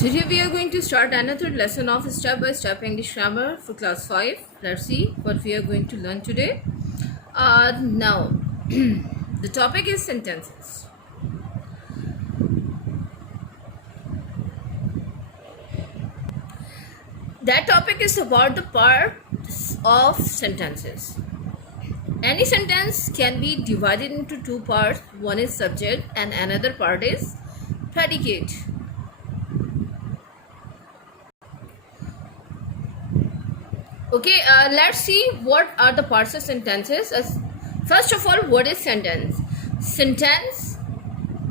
Today we are going to start another lesson of step-by-step English grammar for class 5. Let's see what we are going to learn today. Now, the topic is sentences. That topic is about the parts of sentences. Any sentence can be divided into two parts. One is subject and another part is predicate. Okay, let's see what are the parts of sentences. First of all, what is sentence? Sentence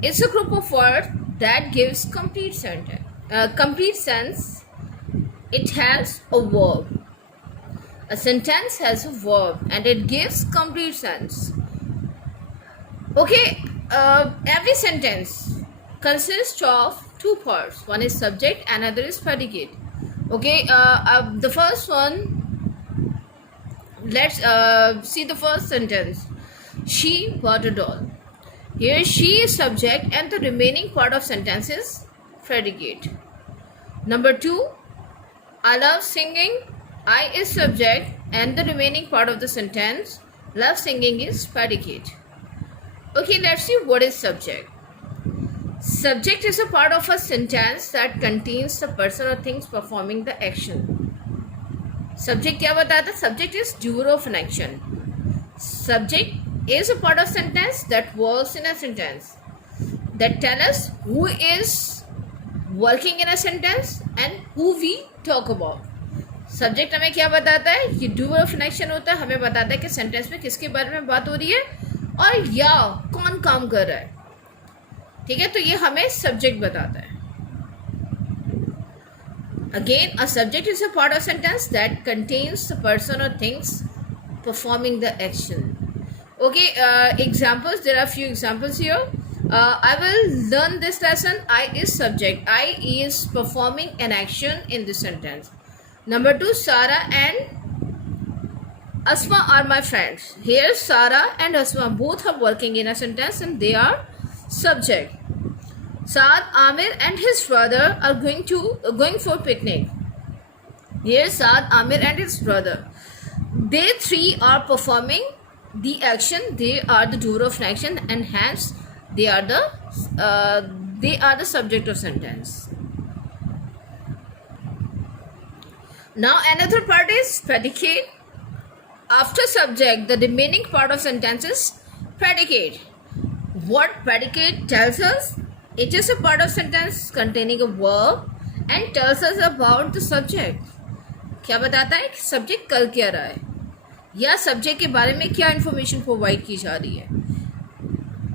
is a group of words that gives complete sense. It has a verb. A sentence has a verb and it gives complete sense. Okay, every sentence consists of two parts. One is subject, another is predicate. Okay, the first one. Let's see the first sentence. She bought a doll. Here she is subject and the remaining part of sentence is predicate. Number 2, I love singing. I is subject and the remaining part of the sentence, love singing, is predicate. Okay, let's see what is subject. Subject is a part of a sentence that contains the person or things performing the action. Subject क्या बताता है? Subject is doer of an action. Subject is a part of sentence that works in a sentence, that tell us who is working in a sentence and who we talk about. Subject हमें क्या बताता है? ये doer of an action होता है, हमें बताता है कि sentence में किसके बारे में बात हो रही है और या कौन काम कर रहा है. ठीक है, तो ये हमें subject बताता है. Again, a subject is a part of sentence that contains the person or things performing the action. Okay, examples. There are few examples here. I will learn this lesson. I is subject. I is performing an action in this sentence. Number 2, Sarah and Asma are my friends. Here, Sarah and Asma both are working in a sentence and they are subject. Saad, Amir and his brother are going for picnic. Here Saad, Amir and his brother. They three are performing the action. They are the doer of an action and hence they are the subject of sentence. Now another part is predicate. After subject, the remaining part of sentence is predicate. What predicate tells us? It is a part of sentence containing a verb and tells us about the subject. क्या बताता है कि subject कर क्या रहा है या subject के बारे में क्या information provide की जा रही है.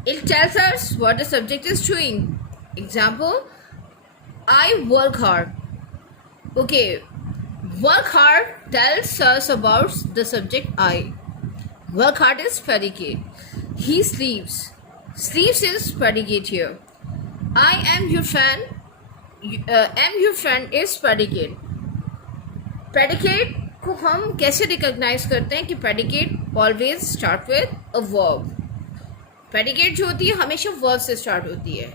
It tells us what the subject is doing. Example, I work hard. Okay, work hard tells us about the subject I. Work hard is predicate. He sleeps. Sleeps is predicate here. I am your friend. Am your friend is predicate. Predicate को हम कैसे recognize करते हैं कि predicate always start with a verb. Predicate जो होती है हमेशा verb से start होती है.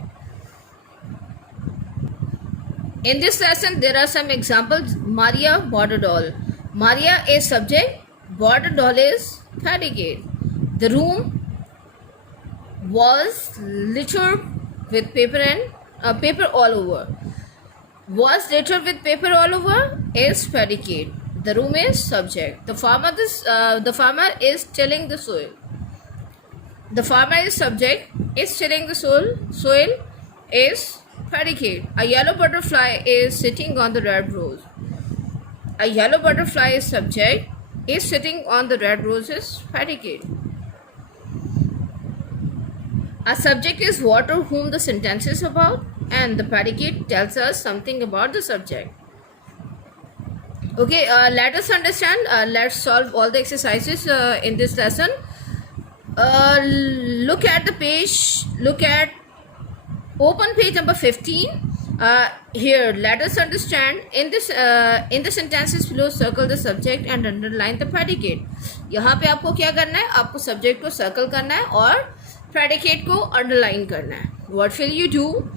In this lesson there are some examples. Maria bought a doll. Maria is subject. Bought a doll is predicate. The room was littered with paper and paper all over. Was littered with paper all over is predicate. The room is subject. The farmer is tilling the soil. The farmer is subject. Is tilling the soil. Soil is predicate. A yellow butterfly is sitting on the red rose. A yellow butterfly is subject. Is sitting on the red rose is predicate. A subject is what or whom the sentence is about and the predicate tells us something about the subject. Okay, let us understand. Let's solve all the exercises in this lesson. Look at the page. Look at open page number 15. Here, let us understand. In the sentences below, circle the subject and underline the predicate. यहाँ पे आपको क्या करना है? आपको subject को circle करना है और predicate को underline करना है. What will you do?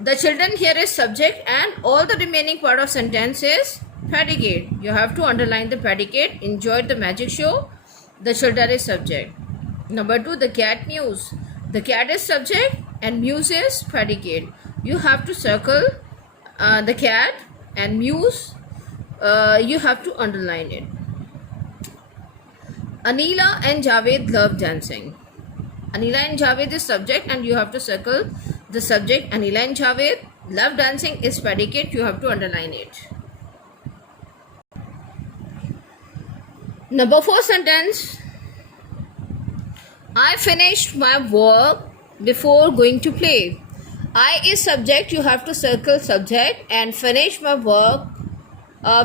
The children here is subject and all the remaining part of sentence is predicate. You have to underline the predicate. Enjoyed the magic show. The children is subject. Number 2, the cat mews. The cat is subject and mews is predicate. You have to circle the cat and mews. You have to underline it. Anila and Javed love dancing. Anila and Javed is subject and you have to circle the subject. Anila and Javed love dancing is predicate. You have to underline it. Number 4 sentence. I finished my work before going to play. I is subject. You have to circle subject and finish my work.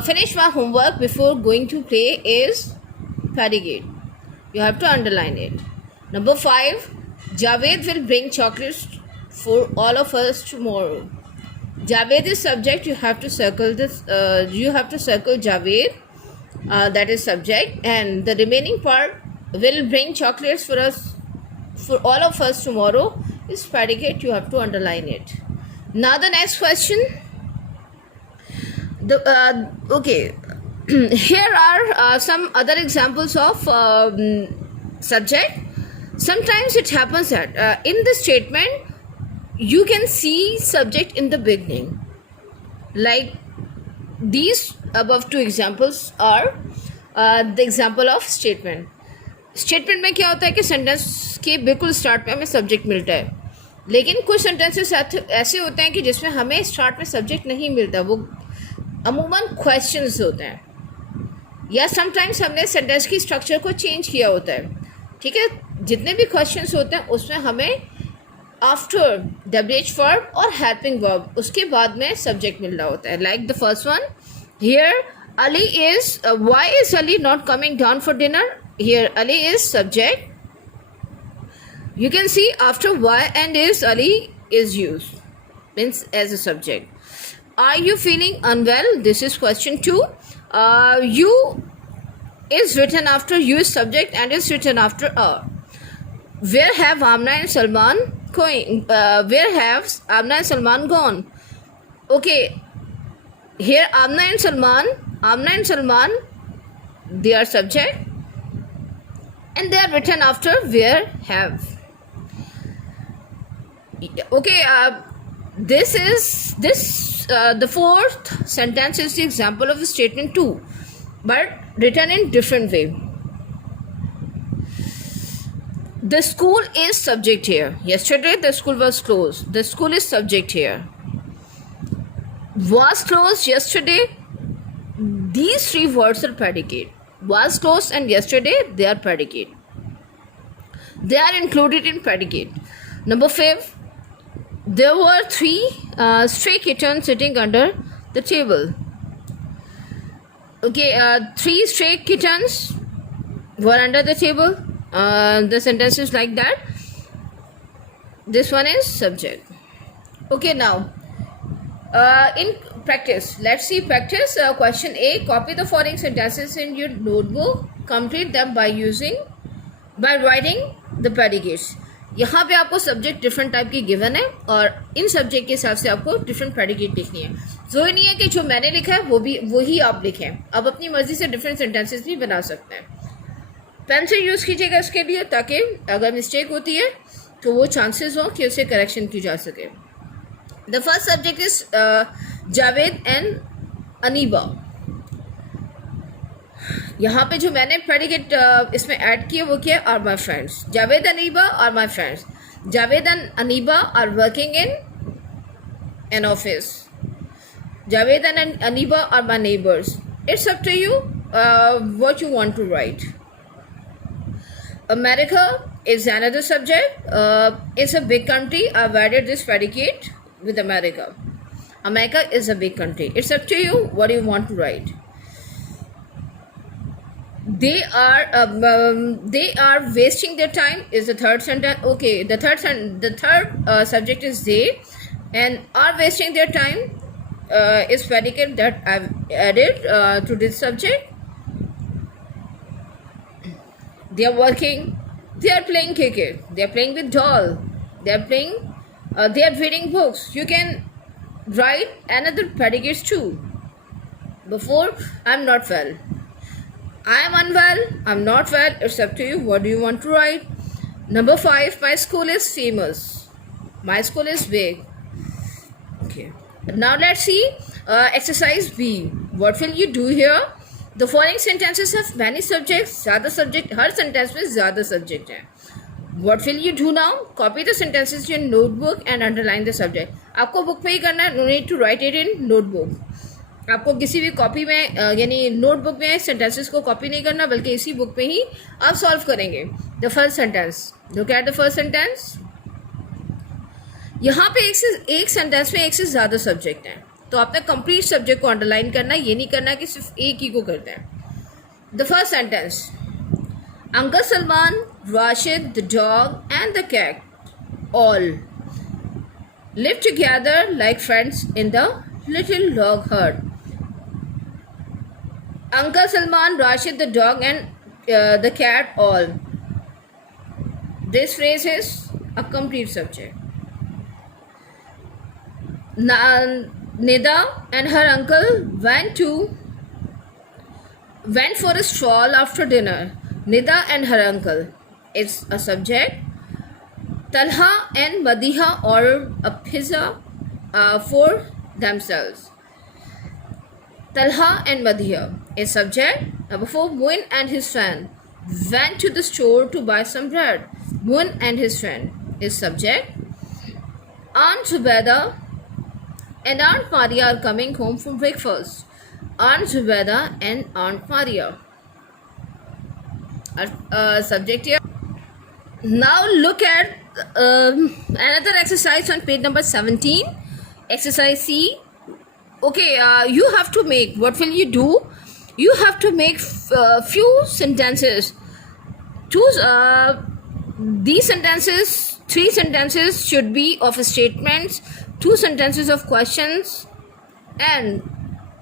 Finish my homework before going to play is predicate. You have to underline it. Number 5. Javed will bring chocolates for all of us tomorrow. Javed is subject. You have to circle this. You have to circle Javed. That is subject, and the remaining part will bring chocolates for all of us tomorrow is predicate. You have to underline it. Now the next question. Okay. Here are some other examples of subject. Sometimes it happens that in the statement you can see subject in the beginning. Like these above 2 examples are the example of statement. Statement में क्या होता है कि sentence के बिल्कुल start में हमें subject मिलता है, लेकिन कुछ सेंटेंसेस ऐसे होते हैं कि जिसमें हमें स्टार्ट में सब्जेक्ट नहीं मिलता, वो अमूमन क्वेश्चंस होते हैं, या समटाइम्स हमने सेंटेंस की स्ट्रक्चर को चेंज किया होता है. ठीक है, जितने भी क्वेश्चंस होते हैं उसमें हमें आफ्टर WH वर्ब और हेल्पिंग वर्ब उसके बाद में सब्जेक्ट मिल रहा होता है. Like the first one here, Ali is why is Ali not coming down for dinner? Here Ali is subject. You can see after why and is Ali is used, means as a subject. Are you feeling unwell? This is question 2. You is written after you is subject and is written after a. Where have Amna and Salman going? Where have Amna and Salman gone? Okay, here Amna and Salman, they are subject and they are written after where have. Okay, the fourth sentence is the example of the statement 2, but written in different way. The school is subject here. Yesterday the school was closed. The school is subject here. Was closed yesterday. These 3 words are predicate. Was closed and yesterday, they are predicate. They are included in predicate. Number 5. There were 3 stray kittens sitting under the table. Okay, 3 stray kittens were under the table. The sentence is like that. This one is subject. Okay, now in practice, let's see practice. Question A, copy the following sentences in your notebook. Complete them by writing the predicates. यहाँ पे आपको subject different type की given है और इन subject के हिसाब से आपको डिफरेंट प्रेडिकेट लिखनी है. ज़रूरी नहीं है कि जो मैंने लिखा है वही आप लिखें. आप अपनी मर्जी से डिफरेंट सेंटेंसेस भी बना सकते हैं. पेंसिल यूज़ कीजिएगा इसके लिए, ताकि अगर मिस्टेक होती है तो वो चांसेस हो कि उसे करेक्शन की जा सके. The first subject is Javed and Aniba. यहाँ पे जो मैंने प्रेडिकेट इसमें ऐड किए वो क्या, are my friends. Javed Aniba are my friends. Javed and Aniba are working in an office. Javed and Aniba are my neighbours. It's up to you what you want to write. America is another subject. It's a big country. I've added this predicate with America. America is a big country. It's up to you what you want to write. They are wasting their time is the third sentence. Okay, the third subject is they, and are wasting their time is predicate that I've added to this subject. They are working. They are playing cricket. They are playing with doll. They are playing They are reading books. You can write another predicates too. Before, I'm not well. I am unwell. I'm not well. It's up to you. What do you want to write? Number 5. My school is famous. My school is big. Okay. Now let's see exercise B. What will you do here? The following sentences have many subjects. ज़्यादा subject. हर sentence में ज़्यादा subject है. What will you do now? Copy the sentences in notebook and underline the subject. आपको book में ही करना है. No need to write it in notebook. आपको किसी भी कॉपी में यानी नोटबुक में सेंटेंसेस को कॉपी नहीं करना, बल्कि इसी बुक में ही आप सॉल्व करेंगे. The first sentence. Look at the first sentence. यहाँ पे एक सेंटेंस में एक से ज़्यादा सब्जेक्ट हैं, तो आपने कंप्लीट सब्जेक्ट को अंडरलाइन करना है. ये नहीं करना कि सिर्फ एक ही को करते हैं. The first sentence. Uncle Salman, Rashid, the dog and the cat all live together like friends in the little log hut. Uncle Salman, Rashid, the dog, and the cat all. This phrase is a complete subject. Nida and her uncle went for a stroll after dinner. Nida and her uncle is a subject. Talha and Madiha ordered a pizza for themselves. Talha and Madiha is subject. Number 4. Moin and his friend went to the store to buy some bread. Moin and his friend is subject. Aunt Zubeda and Aunt Maria are coming home from breakfast. Aunt Zubeda and Aunt Maria are subject here. Now look at another exercise on page number 17. Exercise C. Okay, you have to make, what will you do? You have to make few sentences. These sentences, 3 sentences should be of statements, 2 sentences of questions, and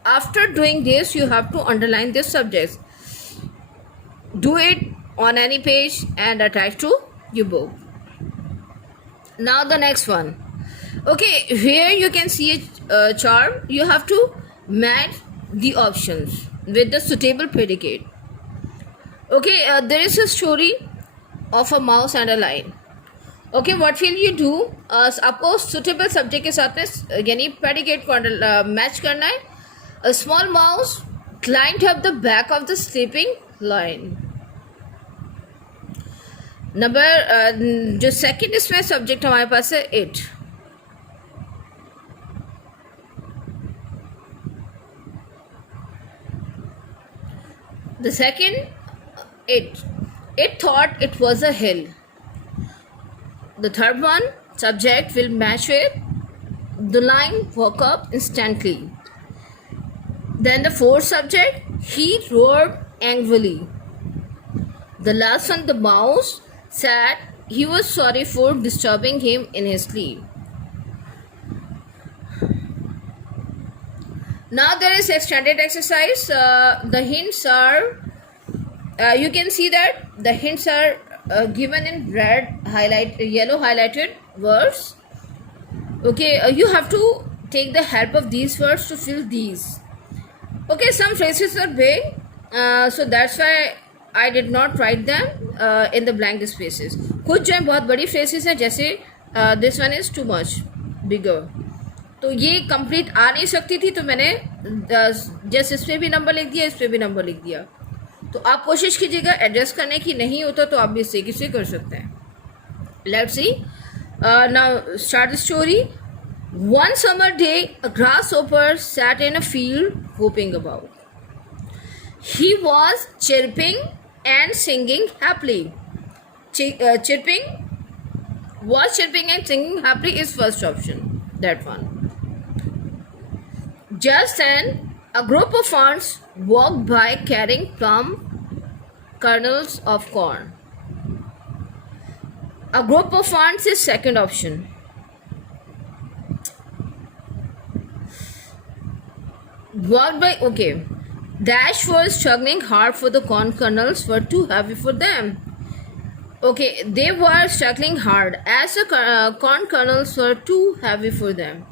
after doing this, you have to underline the subjects. Do it on any page and attach to your book. Now the next one. Okay, here you can see a chart. You have to match the options with the suitable predicate. Okay, there is a story of a mouse and a lion. Okay, what will you do? आपको suitable subject के साथ में यानी predicate को match करना है. A small mouse climbed up the back of the sleeping lion. Number जो second इसमें सब्जेक्ट हमारे पास है it. The second, it thought it was a hill. The third one, subject will match with the lion woke up instantly. Then the fourth subject, he roared angrily. The last one, the mouse said he was sorry for disturbing him in his sleep. Now there is extended exercise. The hints are, you can see that the hints are given in red, yellow highlighted words. Okay, you have to take the help of these words to fill these. Okay, some phrases are big, so that's why I did not write them in the blank spaces. कुछ जो बहुत बड़ी phrases हैं, जैसे this one is too much bigger. तो ये complete आ नहीं सकती थी, तो मैंने जैसे इस पर भी नंबर लिख दिया, इस पर भी नंबर लिख दिया. तो आप कोशिश कीजिएगा एडजस्ट करने की. नहीं होता तो आप भी इससे किसी कर सकते हैं. Let's see. Now start the story. One summer day a grasshopper sat in a field hopping about. He was chirping and singing happily. Chirping and singing happily is first option. That one. Just then, a group of ants walked by carrying plum kernels of corn. A group of ants is second option. Walked by, okay. Dash was struggling hard for the corn kernels were too heavy for them. Okay, they were struggling hard as the corn kernels were too heavy for them.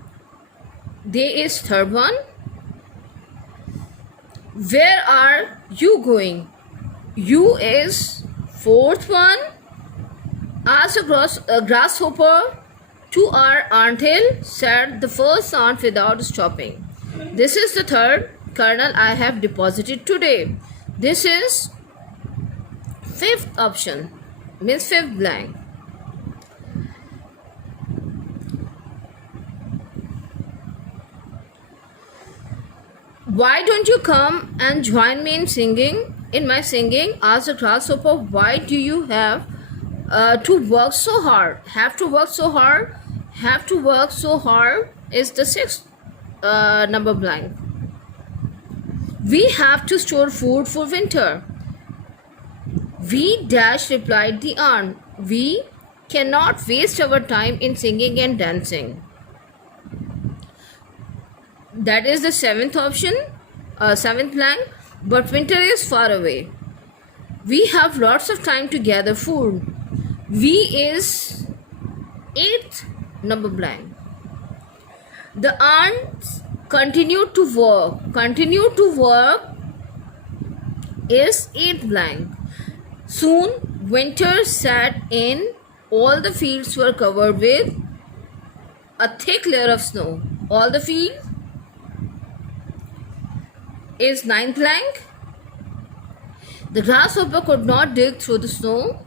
There is third one. Where are you going? You is fourth one. Asked a grasshopper to our anthill, said the first ant without stopping. This is the third kernel I have deposited today. This is fifth option, means fifth blank. Why don't you come and join me in singing? In my singing, asked the grasshopper. Why do you have to work so hard? Have to work so hard? Have to work so hard is the sixth number blank. We have to store food for winter. We dash, replied the ant. We cannot waste our time in singing and dancing. That is the seventh option, seventh blank. But winter is far away. We have lots of time to gather food. We is eighth number blank. The ants continued to work. Continue to work is eighth blank. Soon winter set in. All the fields were covered with a thick layer of snow. All the fields is ninth blank. The grasshopper could not dig through the snow.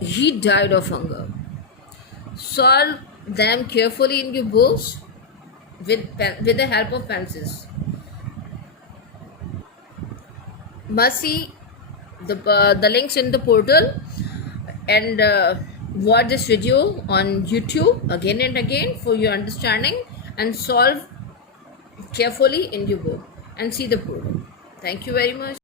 He died of hunger. Solve them carefully in your books with the help of pencils. Must see the links in the portal and watch this video on YouTube again and again for your understanding, and solve carefully in your book and see the portal. Thank you very much.